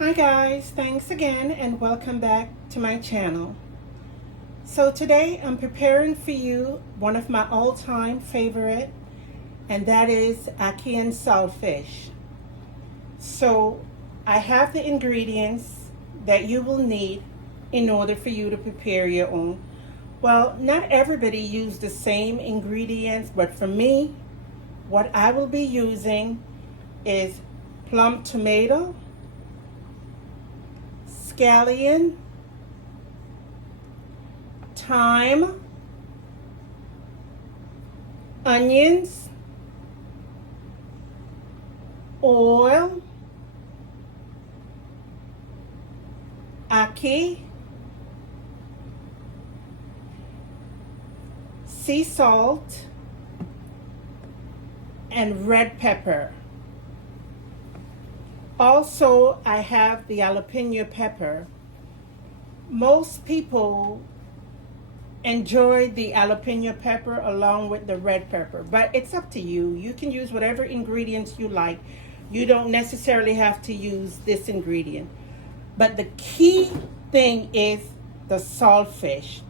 Hi guys, thanks again and welcome back to my channel. So today I'm preparing for you one of my all-time favorite, and that is Ackee and Saltfish. So I have the ingredients that you will need in order for you to prepare your own. Well, not everybody use the same ingredients, but for me, what I will be using is plum tomato, scallion, thyme, onions, oil, ackee, sea salt, and red pepper. Also, I have the jalapeno pepper. Most people enjoy the jalapeno pepper along with the red pepper, but it's up to you. You can use whatever ingredients you like. You don't necessarily have to use this ingredient. But the key thing is the saltfish.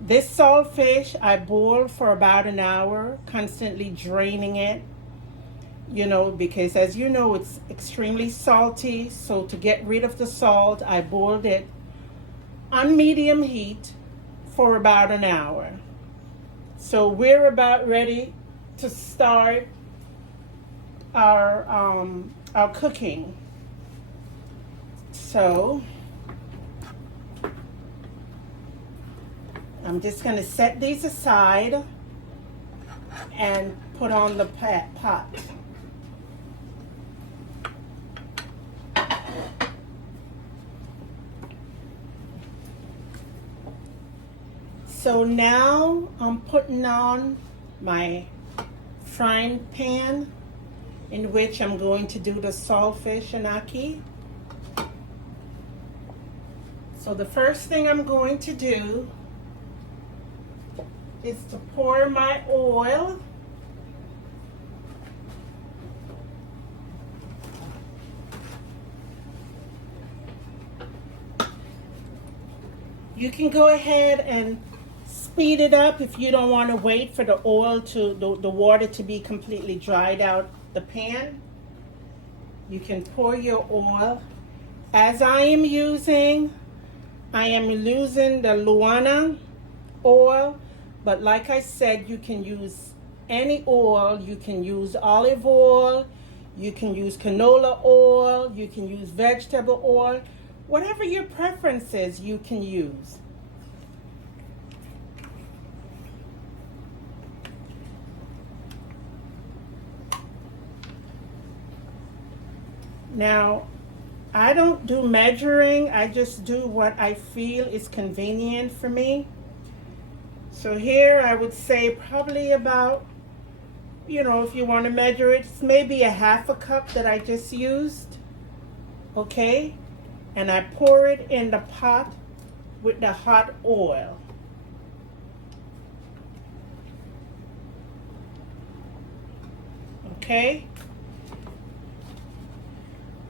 This saltfish I boiled for about an hour, constantly draining it, because as you know, it's extremely salty. So to get rid of the salt, I boiled it on medium heat for about an hour. So we're about ready to start our cooking. So I'm just going to set these aside and put on the pot. So now I'm putting on my frying pan in which I'm going to do the saltfish and ackee. So the first thing I'm going to do is to pour my oil. You can go ahead and speed it up if you don't want to wait for the oil to the water to be completely dried out the pan. You can pour your oil. As I am using the Luana oil, but like I said, you can use any oil. You can use olive oil, you can use canola oil, you can use vegetable oil, whatever your preference is, you can use. Now, I don't do measuring, I just do what I feel is convenient for me. So here I would say probably about, if you want to measure it, it's maybe a half a cup that I just used. Okay? And I pour it in the pot with the hot oil. Okay?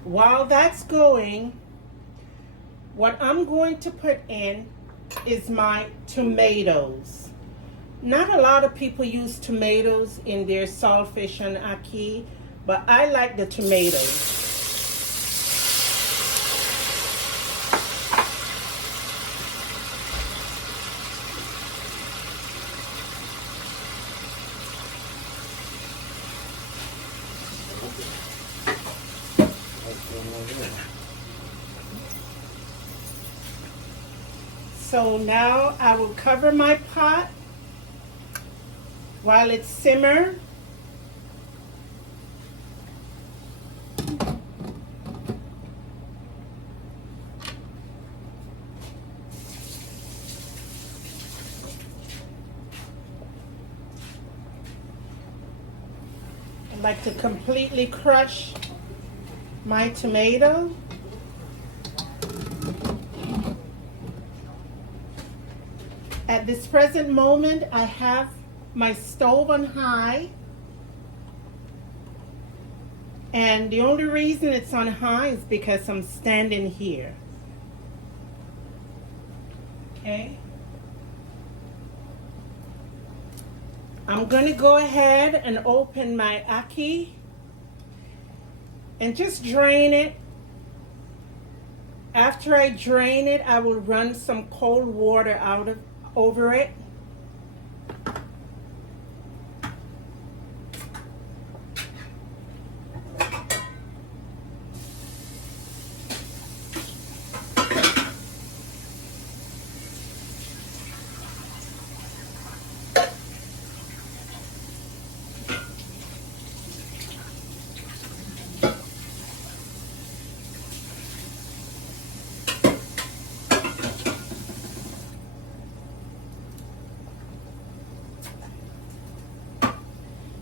While that's going, what I'm going to put in is my tomatoes. Not a lot of people use tomatoes in their saltfish and ackee, but I like the tomatoes. So now I will cover my pot while it simmers. I like to completely crush my tomato. At this present moment, I have my stove on high. And the only reason it's on high is because I'm standing here. Okay. I'm going to go ahead and open my ackee and just drain it. After I drain it, I will run some cold water over it.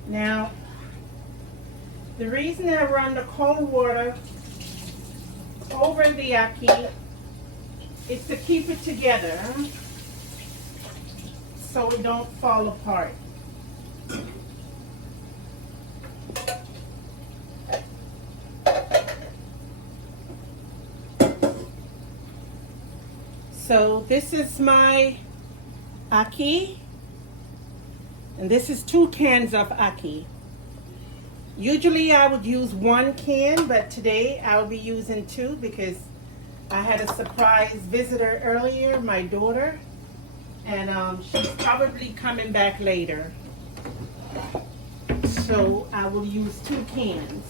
Now, the reason I run the cold water over the ackee is to keep it together so it don't fall apart. So this is my ackee. And this is 2 cans of ackee. Usually I would use 1 can, but today I'll be using 2 because I had a surprise visitor earlier, my daughter, and she's probably coming back later. So I will use 2 cans.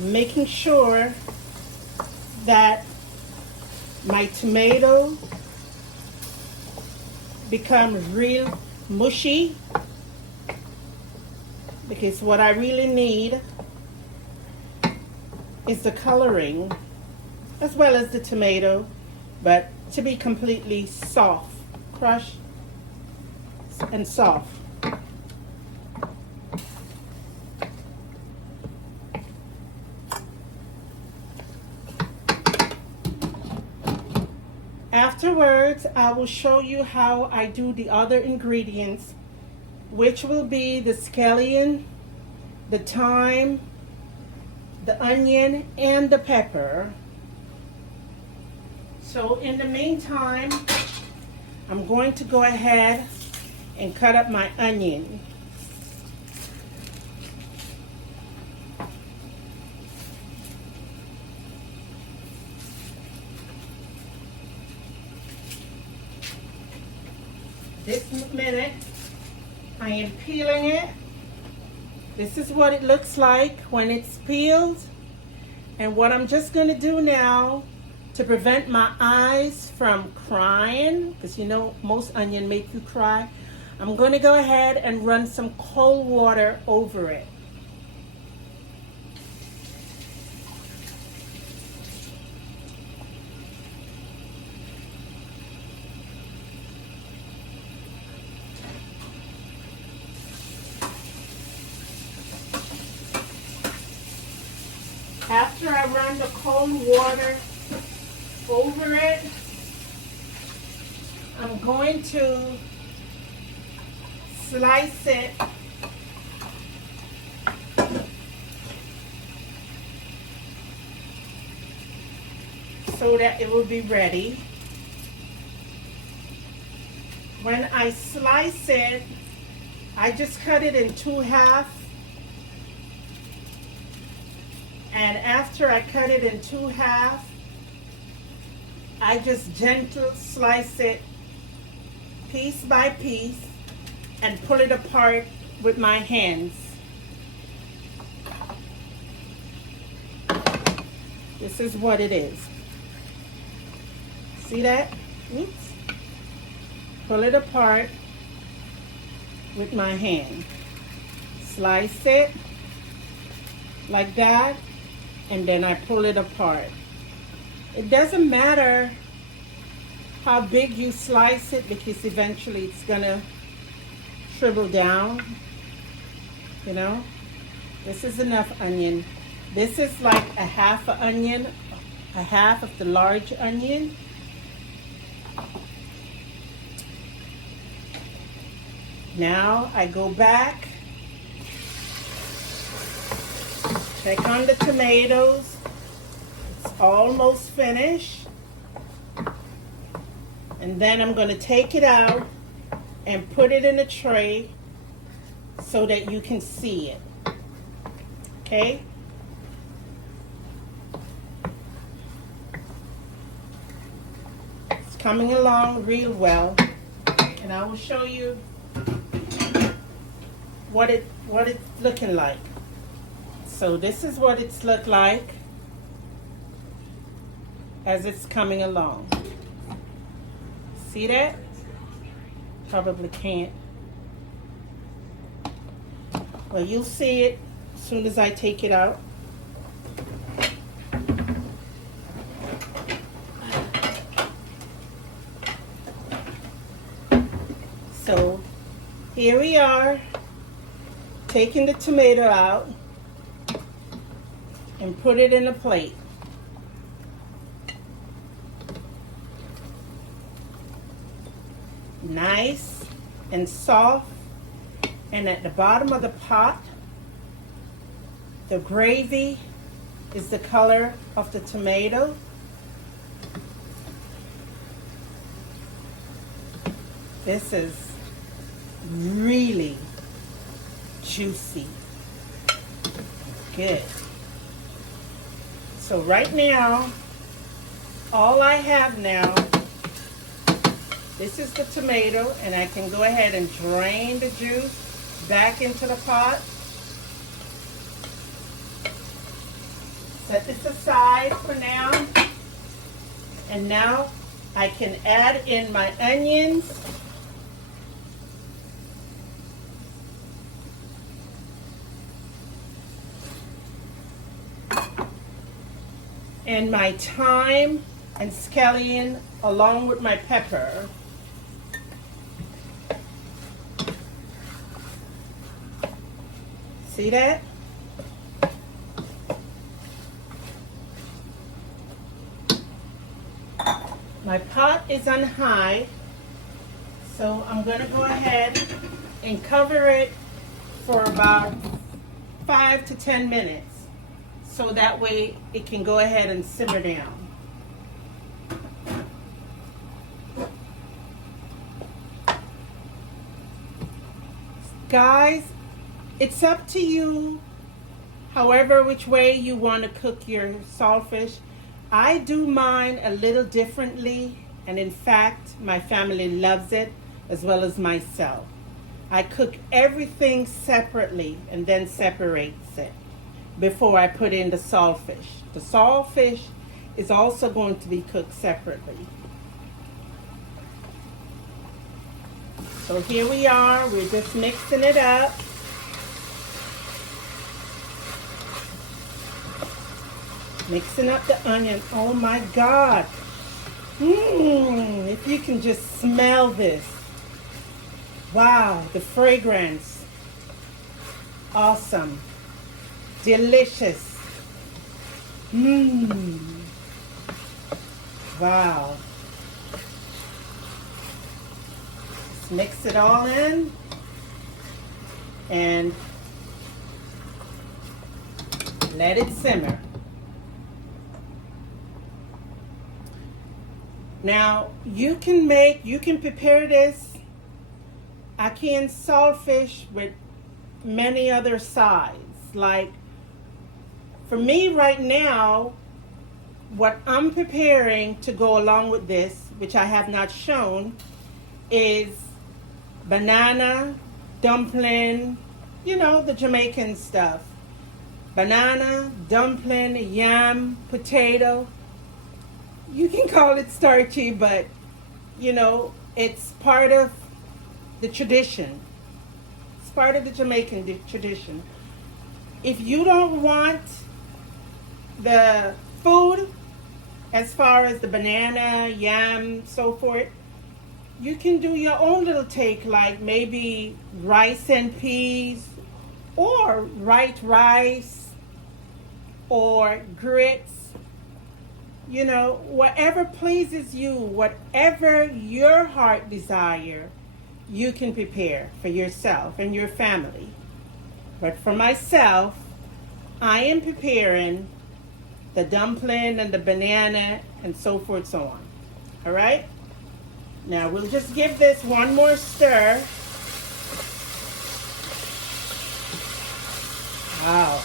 Making sure that my tomato becomes real mushy, because what I really need is the coloring as well as the tomato, but to be completely soft, crushed and soft. Afterwards, I will show you how I do the other ingredients, which will be the scallion, the thyme, the onion, and the pepper. So in the meantime, I'm going to go ahead and cut up my onion. This minute, I am peeling it. This is what it looks like when it's peeled. And what I'm just going to do now to prevent my eyes from crying, because you know most onion make you cry, I'm going to go ahead and run some cold water over it. After I run the cold water over it, I'm going to slice it so that it will be ready. When I slice it, I just cut it in 2 halves. And after I cut it in 2 halves, I just gently slice it piece by piece and pull it apart with my hands. This is what it is. See that? Oops. Pull it apart with my hand. Slice it like that. And then I pull it apart. It doesn't matter how big you slice it, because eventually it's gonna shrivel down, you know. This is enough onion. This is like a half an onion, a half of the large onion. Now I go back, check on the tomatoes. It's almost finished. And then I'm going to take it out and put it in a tray so that you can see it. Okay? It's coming along real well. And I will show you what it's looking like. So this is what it's looked like as it's coming along. See that? Probably can't. Well, you'll see it as soon as I take it out. So here we are, taking the tomato out and put it in a plate. Nice and soft, and at the bottom of the pot, the gravy is the color of the tomato. This is really juicy. Good. So right now, all I have now, this is the tomato, and I can go ahead and drain the juice back into the pot. Set this aside for now. And now I can add in my onions. And my thyme and scallion along with my pepper. See that? My pot is on high, so I'm going to go ahead and cover it for about 5 to 10 minutes. So that way it can go ahead and simmer down. Guys, it's up to you, however which way you want to cook your saltfish. I do mine a little differently, and in fact, my family loves it as well as myself. I cook everything separately and then separates it before I put in the saltfish. The saltfish is also going to be cooked separately. So here we are, we're just mixing it up. Mixing up the onion. Oh my God. If you can just smell this. Wow, the fragrance. Awesome. Delicious. Wow. Just mix it all in and let it simmer. Now, you can prepare this Ackee and Saltfish with many other sides. Like, for me right now, what I'm preparing to go along with this, which I have not shown, is banana, dumpling, you know, the Jamaican stuff. Banana, dumpling, yam, potato. You can call it starchy, but, you know, it's part of the tradition. It's part of the Jamaican tradition. If you don't want the food, as far as the banana, yam, so forth, you can do your own little take, like maybe rice and peas, or white rice or grits. You know, whatever pleases you, whatever your heart desire, you can prepare for yourself and your family. But for myself, I am preparing the dumpling and the banana and so forth, so on. All right? Now we'll just give this one more stir. Wow.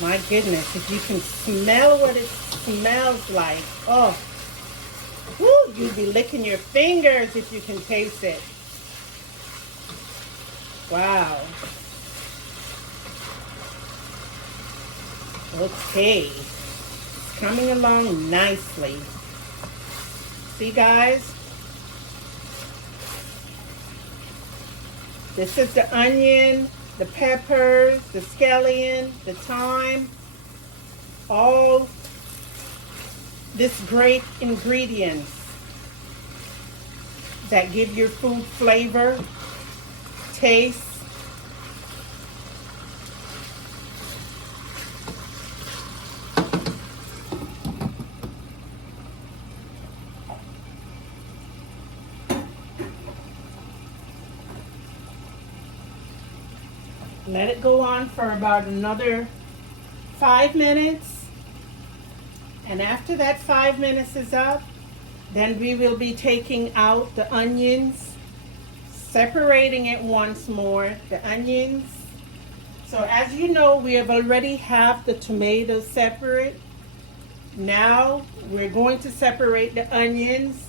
My goodness, if you can smell what it smells like. Oh, woo, you'd be licking your fingers if you can taste it. Wow. Okay. It's coming along nicely. See, guys? This is the onion, the peppers, the scallion, the thyme, all this great ingredients that give your food flavor, taste. Let it go on for about another 5 minutes. And after that 5 minutes is up, then we will be taking out the onions, separating it once more, the onions. So as you know, we have already have the tomatoes separate. Now we're going to separate the onions.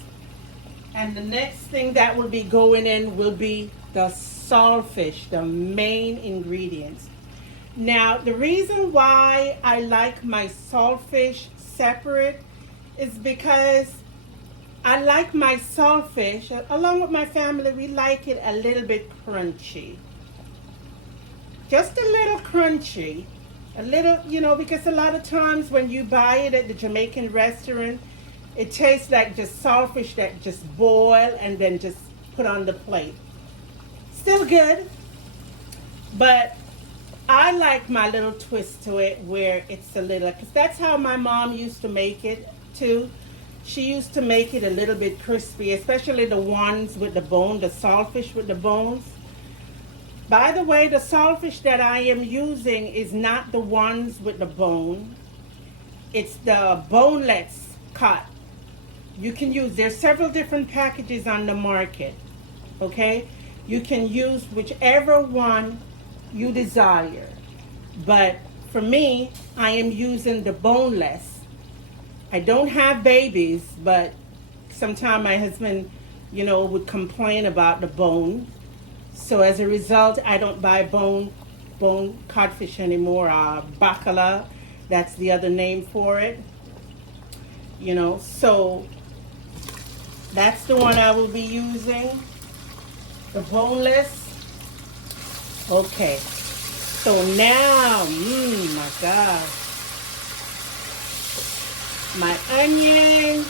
And the next thing that will be going in will be the saltfish, the main ingredients. Now, the reason why I like my saltfish separate is because I like my saltfish, along with my family, we like it a little bit crunchy. Just a little crunchy. A little, you know, because a lot of times when you buy it at the Jamaican restaurant, it tastes like just saltfish that just boil and then just put on the plate. Still good, but I like my little twist to it where it's a little, because that's how my mom used to make it too. She used to make it a little bit crispy, especially the ones with the bone, the saltfish with the bones. By the way, the saltfish that I am using is not the ones with the bone. It's the boneless cut. You can use, there's several different packages on the market, okay? You can use whichever one you desire. But for me, I am using the boneless. I don't have babies, but sometimes my husband, you know, would complain about the bone. So as a result, I don't buy bone codfish anymore. Bacala, that's the other name for it. You know, so that's the one I will be using. The boneless. Okay. So now, my God. My onion and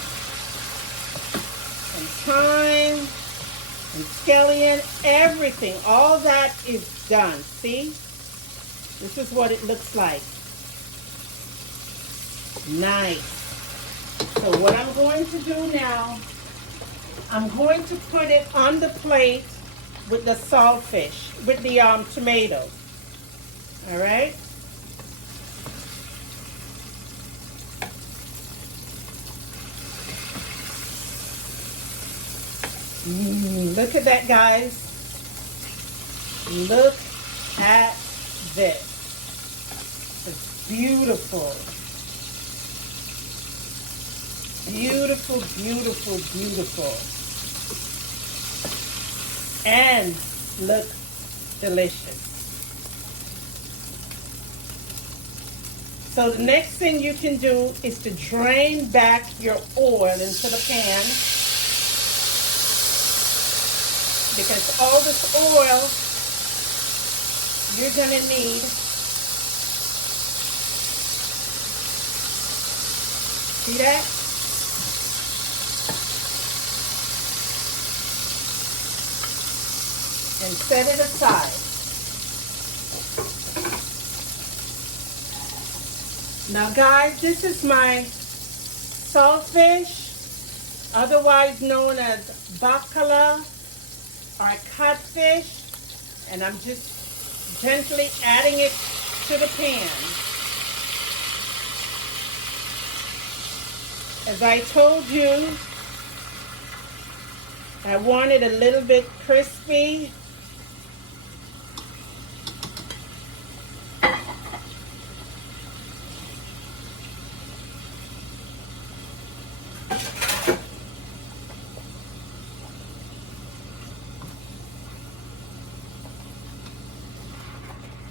thyme and scallion, everything, all that is done. See? This is what it looks like. Nice. So what I'm going to do now, I'm going to put it on the plate with the saltfish, with the tomatoes. All right? Look at that, guys. Look at this. It's beautiful. Beautiful, beautiful, beautiful. And looks delicious. So the next thing you can do is to drain back your oil into the pan, because all this oil you're gonna need see that? And set it aside. Now guys, this is my saltfish, otherwise known as bacala or catfish, and I'm just gently adding it to the pan. As I told you, I want it a little bit crispy.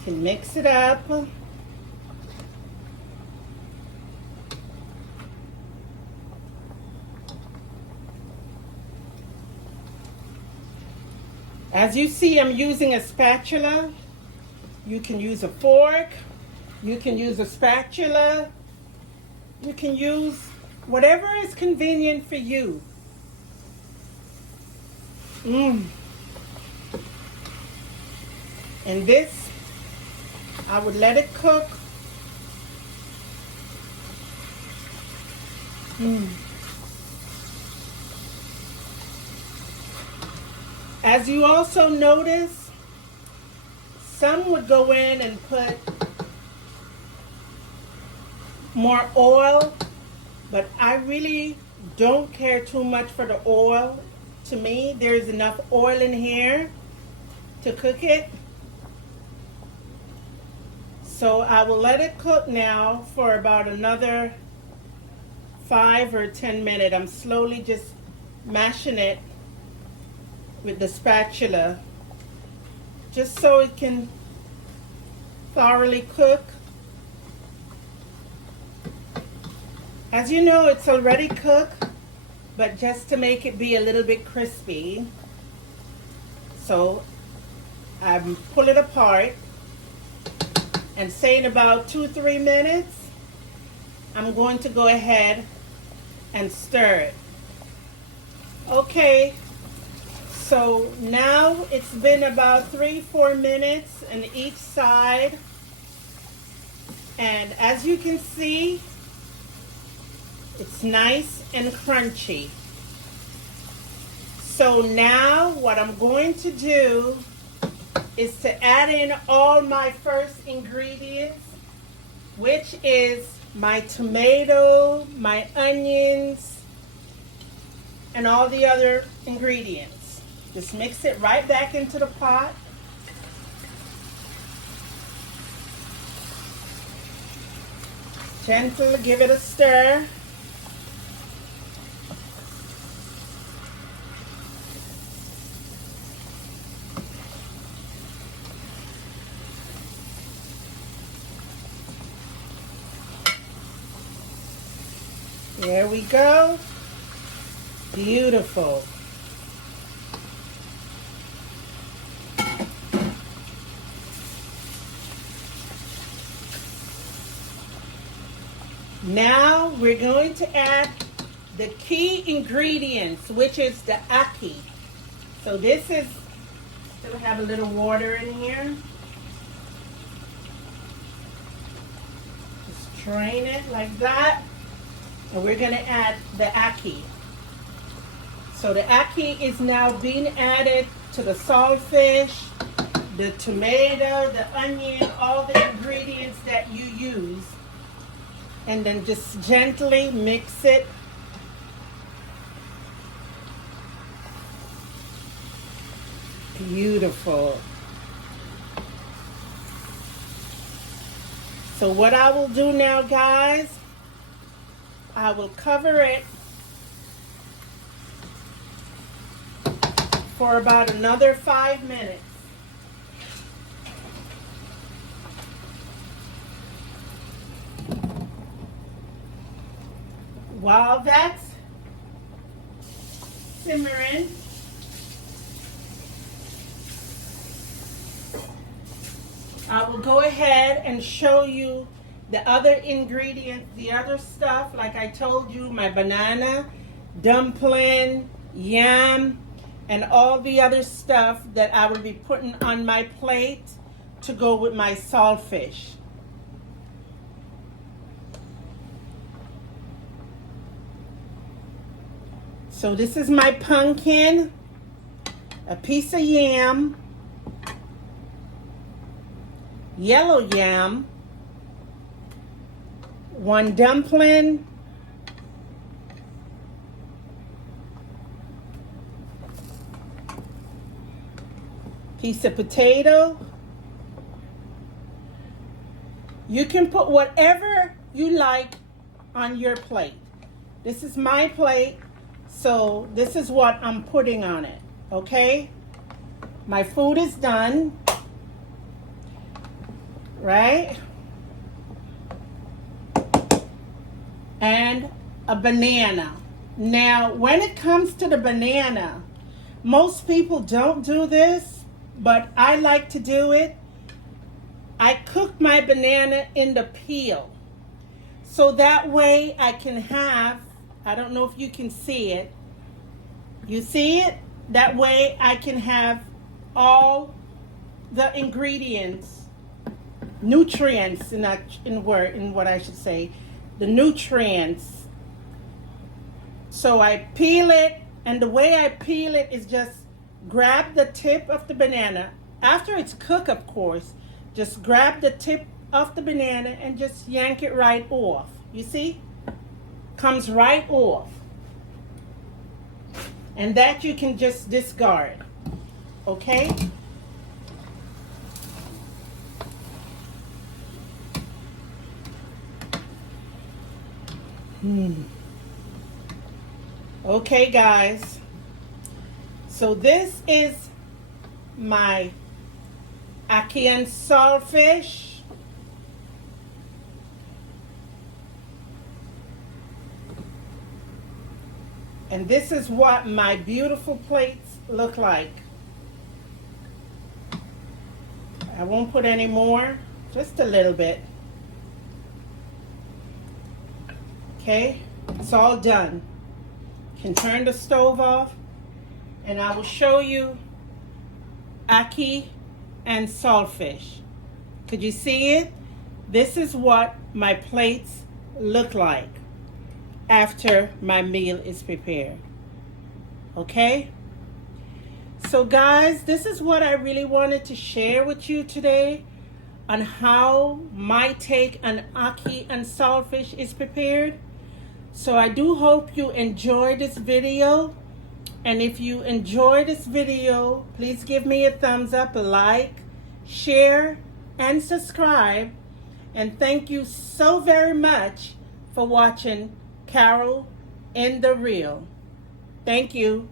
Can mix it up. As you see, I'm using a spatula. You can use a fork. You can use a spatula. You can use whatever is convenient for you. And this, I would let it cook. As you also notice, some would go in and put more oil, but I really don't care too much for the oil. To me, there's enough oil in here to cook it. So I will let it cook now for about another 5 or 10 minutes. I'm slowly just mashing it with the spatula just so it can thoroughly cook. As you know, it's already cooked, but just to make it be a little bit crispy. So I pull it apart, and say in about 2-3 minutes, I'm going to go ahead and stir it. Okay, so now it's been about 3-4 minutes on each side, and as you can see, it's nice and crunchy. So now what I'm going to do is to add in all my first ingredients, which is my tomato, my onions, and all the other ingredients. Just mix it right back into the pot. Gentle, give it a stir. There we go. Beautiful. Now we're going to add the key ingredients, which is the ackee. So this is, still have a little water in here. Just drain it like that. And we're going to add the ackee. So the ackee is now being added to the saltfish, the tomato, the onion, all the ingredients that you use. And then just gently mix it. Beautiful. So what I will do now, guys, I will cover it for about another 5 minutes. While that's simmering, I will go ahead and show you the other ingredients, the other stuff, like I told you, my banana, dumpling, yam, and all the other stuff that I will be putting on my plate to go with my saltfish. So this is my pumpkin, a piece of yam, yellow yam, one dumpling, piece of potato. You can put whatever you like on your plate. This is my plate, so this is what I'm putting on it, okay? My food is done, right? And a banana. Now, when it comes to the banana, most people don't do this, but I like to do it. I cook my banana in the peel. So that way I can have, I don't know if you can see it. You see it? That way I can have all the ingredients, nutrients in what I should say, the nutrients. So I peel it, and the way I peel it is just grab the tip of the banana. After it's cooked, of course, just grab the tip of the banana and just yank it right off. You see? Comes right off. And that you can just discard. Okay? Okay, guys. So this is my Ackee and Saltfish. And this is what my beautiful plates look like. I won't put any more, just a little bit. Okay, it's all done. Can turn the stove off, and I will show you Ackee and Saltfish. Could you see it? This is what my plates look like after my meal is prepared. Okay? So guys, this is what I really wanted to share with you today on how my take on Ackee and Saltfish is prepared. So I do hope you enjoyed this video. And if you enjoyed this video, please give me a thumbs up, a like, share, and subscribe. And thank you so very much for watching Carol in the Reel. Thank you.